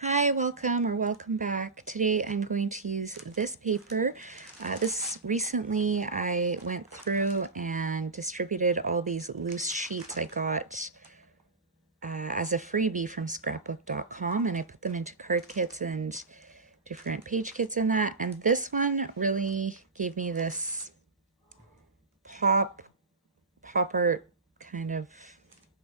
Hi, welcome or welcome back. Today I'm going to use this paper. Recently I went through and distributed all these loose sheets I got as a freebie from scrapbook.com, and I put them into card kits and different page kits in that. And this one really gave me this pop art kind of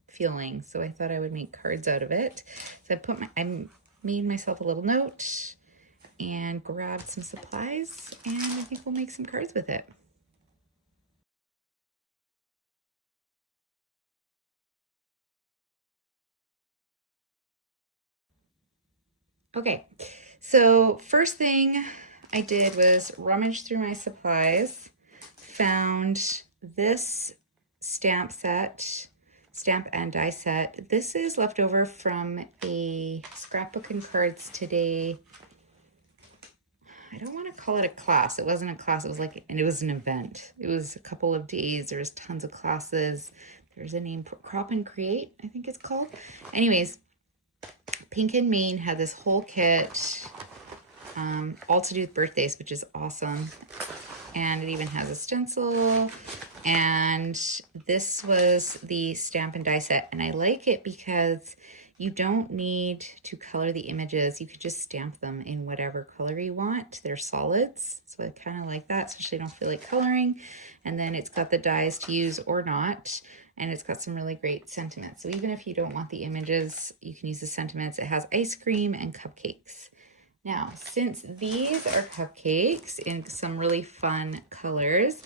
feeling, so I thought I would make cards out of it. So I made myself a little note and grabbed some supplies, and I think we'll make some cards with it. Okay, so first thing I did was rummage through my supplies, found this stamp and die set. This is left over from a Scrapbook and Cards Today. I don't want to call it a class. It wasn't a class. It was an event. It was a couple of days. There was tons of classes. There's a name for Crop and Create, I think it's called. Anyways, Pink and Main had this whole kit, all to do with birthdays, which is awesome. And it even has a stencil. And this was the stamp and die set. And I like it because you don't need to color the images. You could just stamp them in whatever color you want. They're solids, so I kind of like that, especially I don't feel like coloring. And then it's got the dies to use or not. And it's got some really great sentiments. So even if you don't want the images, you can use the sentiments. It has ice cream and cupcakes. Now, since these are cupcakes in some really fun colors,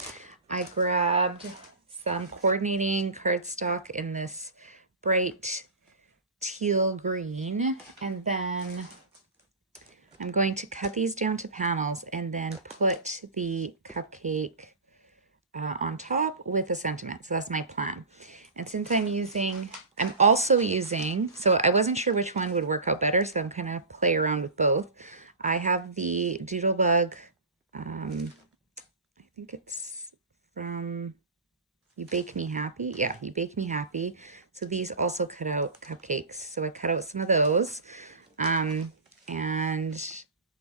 I grabbed some coordinating cardstock in this bright teal green, and then I'm going to cut these down to panels and then put the cupcake on top with a sentiment. So that's my plan. And since I'm also using, so I wasn't sure which one would work out better, so I'm kind of play around with both. I have the Doodlebug, I think it's from You Bake Me Happy. Yeah, You Bake Me Happy. So these also cut out cupcakes. So I cut out some of those. And I'm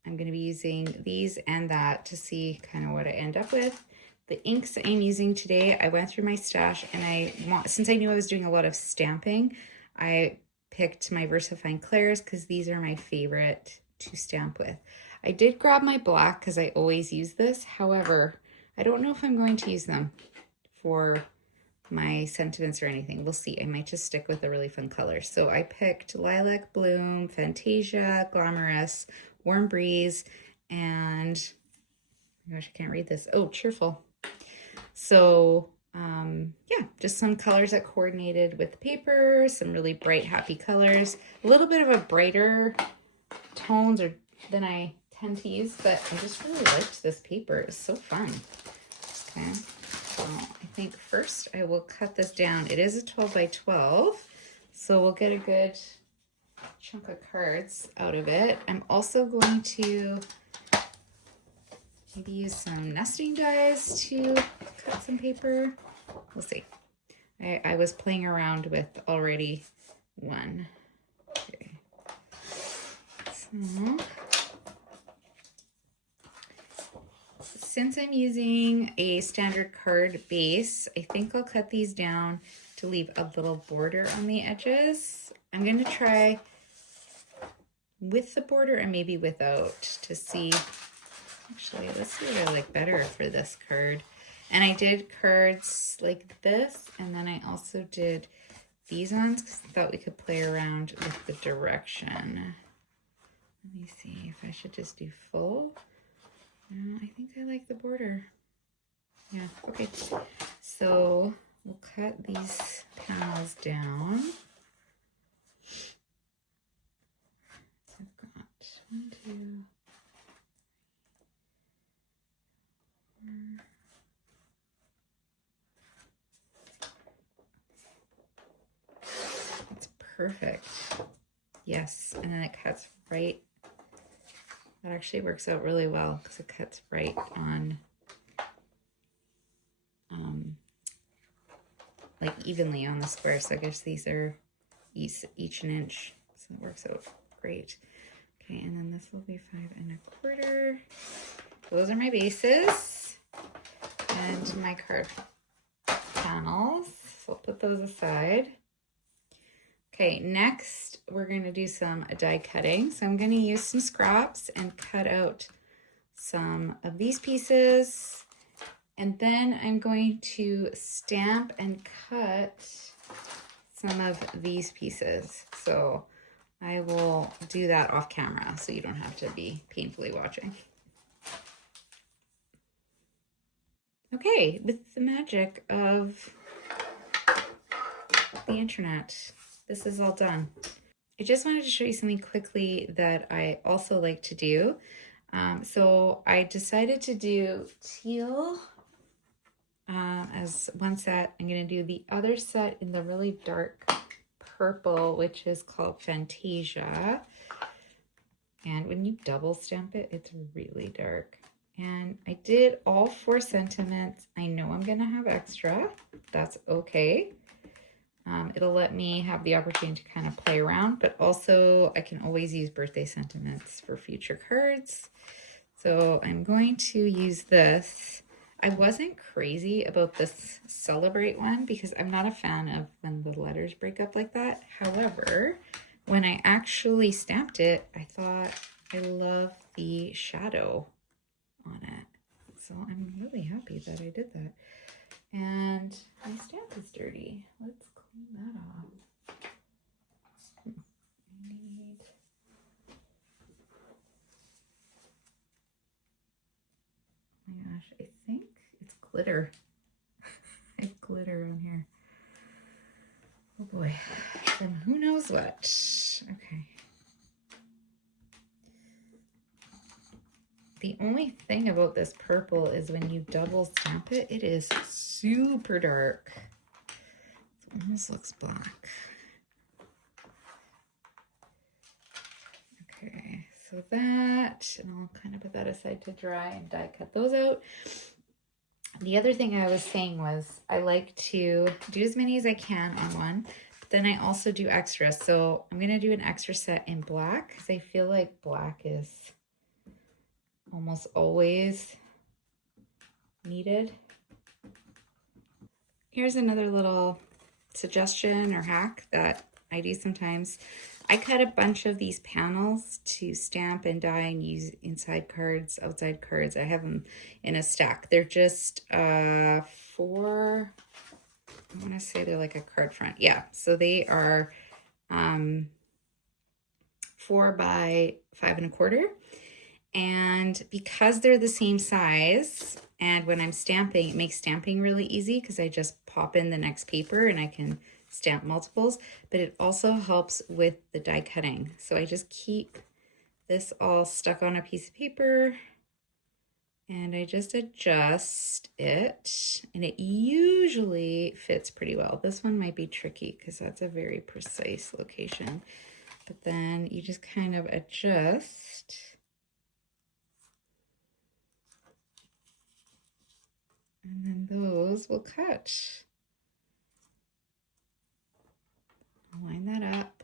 going to be using these and that to see kind of what I end up with. The inks I'm using today, I went through my stash, and since I knew I was doing a lot of stamping, I picked my VersaFine Clairs because these are my favorite to stamp with. I did grab my black because I always use this. However, I don't know if I'm going to use them for my sentiments or anything. We'll see. I might just stick with a really fun color. So I picked Lilac Bloom, Fantasia, Glamorous, Warm Breeze, and oh my gosh, I can't read this. Oh, Cheerful. So yeah, just some colors that coordinated with the paper, some really bright, happy colors, a little bit of a brighter tones than I tend to use, but I just really liked this paper. It's so fun. Okay, so I think first I will cut this down. It is a 12 by 12, so we'll get a good chunk of cards out of it. I'm also going to maybe use some nesting dies to cut some paper. We'll see. I was playing around with already one. Okay. So, since I'm using a standard card base, I think I'll cut these down to leave a little border on the edges. I'm going to try with the border and maybe without to see. Actually, let's see what I like better for this card. And I did cards like this, and then I also did these ones because I thought we could play around with the direction. Let me see if I should just do full. I think I like the border. Yeah, okay. So we'll cut these panels down. So I've got 1, 2, 4. It's perfect. Yes, and then it cuts right. That actually works out really well because it cuts right on, like evenly on the square. So I guess these are each an inch, so it works out great. Okay, and then this will be 5 1/4. Those are my bases and my card panels. So I'll put those aside. Okay, next we're going to do some die cutting. So I'm going to use some scraps and cut out some of these pieces. And then I'm going to stamp and cut some of these pieces. So I will do that off camera so you don't have to be painfully watching. Okay, with the magic of the internet, this is all done. I just wanted to show you something quickly that I also like to do. So I decided to do teal as one set. I'm going to do the other set in the really dark purple, which is called Fantasia. And when you double stamp it, it's really dark. And I did all 4 sentiments. I know I'm going to have extra. That's okay. It'll let me have the opportunity to kind of play around, but also I can always use birthday sentiments for future cards. So I'm going to use this. I wasn't crazy about this Celebrate one because I'm not a fan of when the letters break up like that. However, when I actually stamped it, I thought I love the shadow on it. So I'm really happy that I did that. And my stamp is dirty. Let's clean that off. I need... Oh my gosh, I think it's glitter. I have glitter on here. Oh boy, from who knows what. Okay. The only thing about this purple is when you double stamp it, it is super dark. It almost looks black. Okay, so that, and I'll kind of put that aside to dry and die cut those out. The other thing I was saying was I like to do as many as I can on one, but then I also do extras. So I'm going to do an extra set in black because I feel like black is almost always needed. Here's another little suggestion or hack that I do sometimes. I cut a bunch of these panels to stamp and die and use inside cards, outside cards. I have them in a stack. They're just 4, I want to say they're like a card front. Yeah, so they are 4 by 5 1/4. And because they're the same size, and when I'm stamping, it makes stamping really easy because I just pop in the next paper and I can stamp multiples, but it also helps with the die cutting. So I just keep this all stuck on a piece of paper and I just adjust it, and it usually fits pretty well. This one might be tricky because that's a very precise location, but then you just kind of adjust. And then those will cut. Line that up.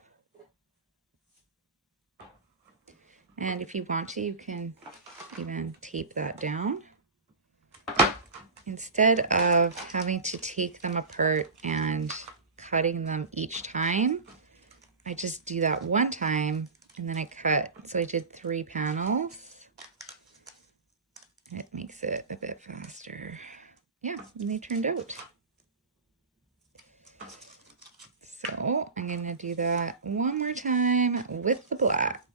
And if you want to, you can even tape that down. Instead of having to take them apart and cutting them each time, I just do that one time and then I cut. So I did 3 panels. It makes it a bit faster. Yeah, and they turned out. So I'm going to do that one more time with the black.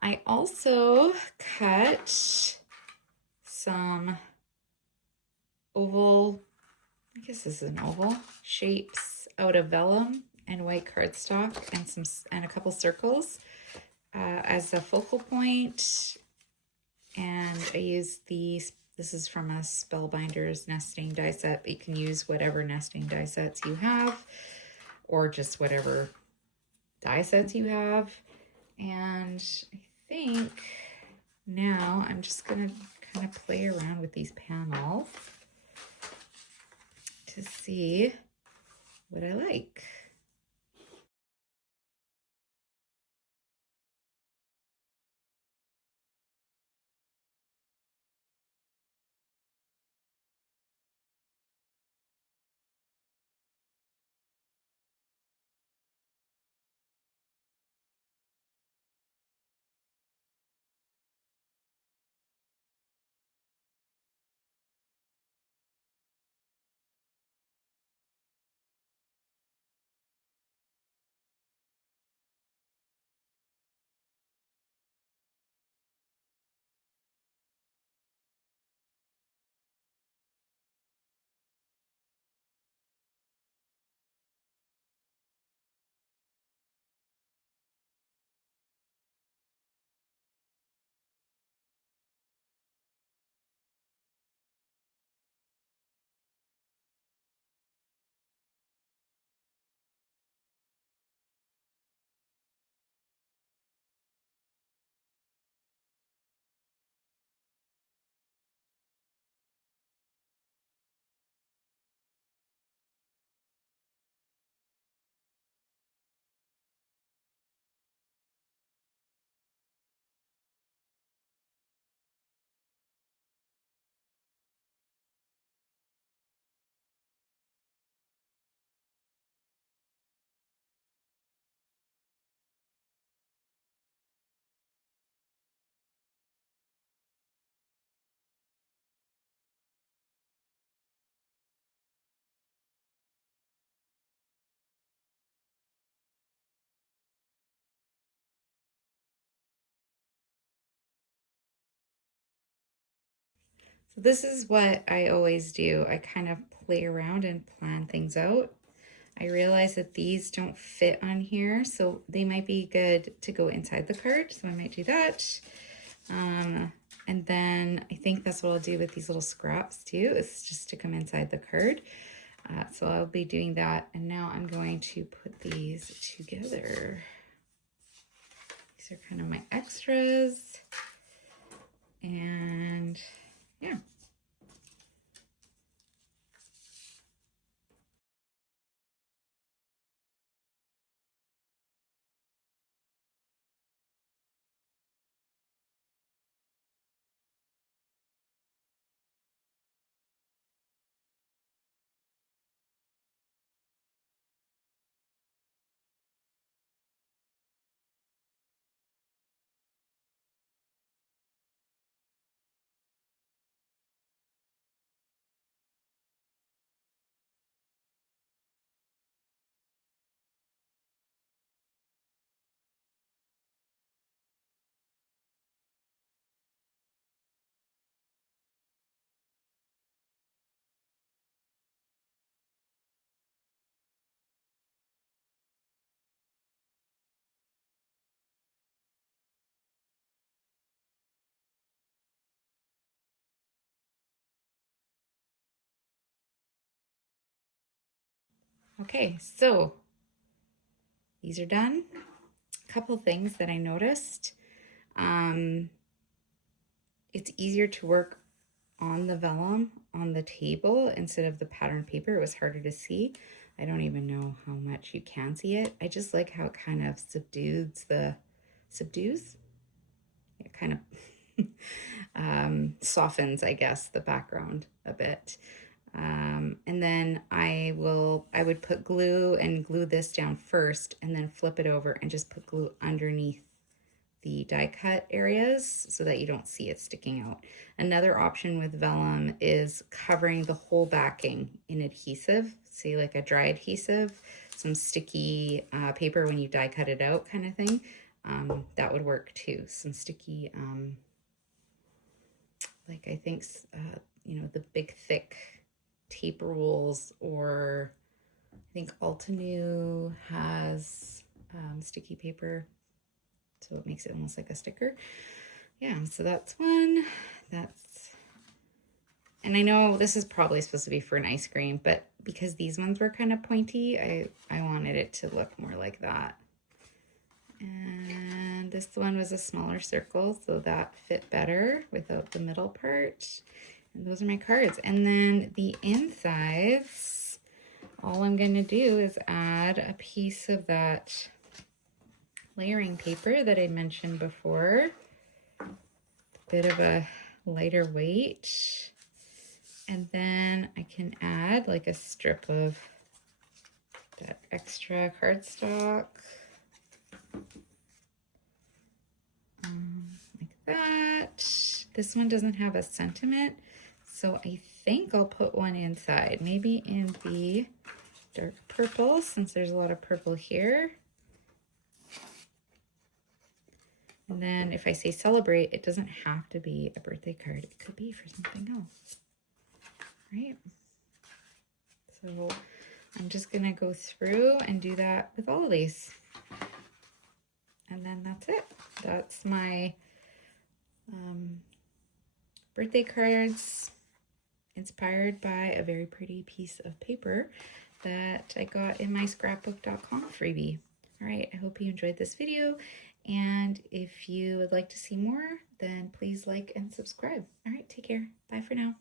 I also cut some oval, I guess this is an oval, shapes out of vellum and white cardstock and a couple circles as a focal point. And I use these. This is from a Spellbinders nesting die set, but you can use whatever nesting die sets you have or just whatever die sets you have. And I think now I'm just going to kind of play around with these panels to see what I like. So this is what I always do. I kind of play around and plan things out. I realize that these don't fit on here, so they might be good to go inside the card, so I might do that. And then I think that's what I'll do with these little scraps too, is just to come inside the card. So I'll be doing that, and now I'm going to put these together. These are kind of my extras, and yeah. Okay, so these are done. A couple things that I noticed. It's easier to work on the vellum on the table instead of the pattern paper. It was harder to see. I don't even know how much you can see it. I just like how it kind of subdues? It kind of softens, I guess, the background a bit. And then I would put glue and glue this down first and then flip it over and just put glue underneath the die cut areas so that you don't see it sticking out. Another option with vellum is covering the whole backing in adhesive, say like a dry adhesive, some sticky paper when you die cut it out kind of thing. That would work too. Some sticky, like I think, you know, the big thick tape rolls, or I think Altenew has sticky paper, so it makes it almost like a sticker. Yeah, so that's one. And I know this is probably supposed to be for an ice cream, but because these ones were kind of pointy, I wanted it to look more like that. And this one was a smaller circle, so that fit better without the middle part. And those are my cards. And then the insides, all I'm going to do is add a piece of that layering paper that I mentioned before. A bit of a lighter weight. And then I can add like a strip of that extra cardstock. Like that. This one doesn't have a sentiment, so I think I'll put one inside, maybe in the dark purple, since there's a lot of purple here. And then if I say celebrate, it doesn't have to be a birthday card. It could be for something else, right? So I'm just gonna go through and do that with all of these. And then that's it. That's my birthday cards inspired by a very pretty piece of paper that I got in my scrapbook.com freebie. All right, I hope you enjoyed this video, and if you would like to see more, then please like and subscribe. All right, take care. Bye for now.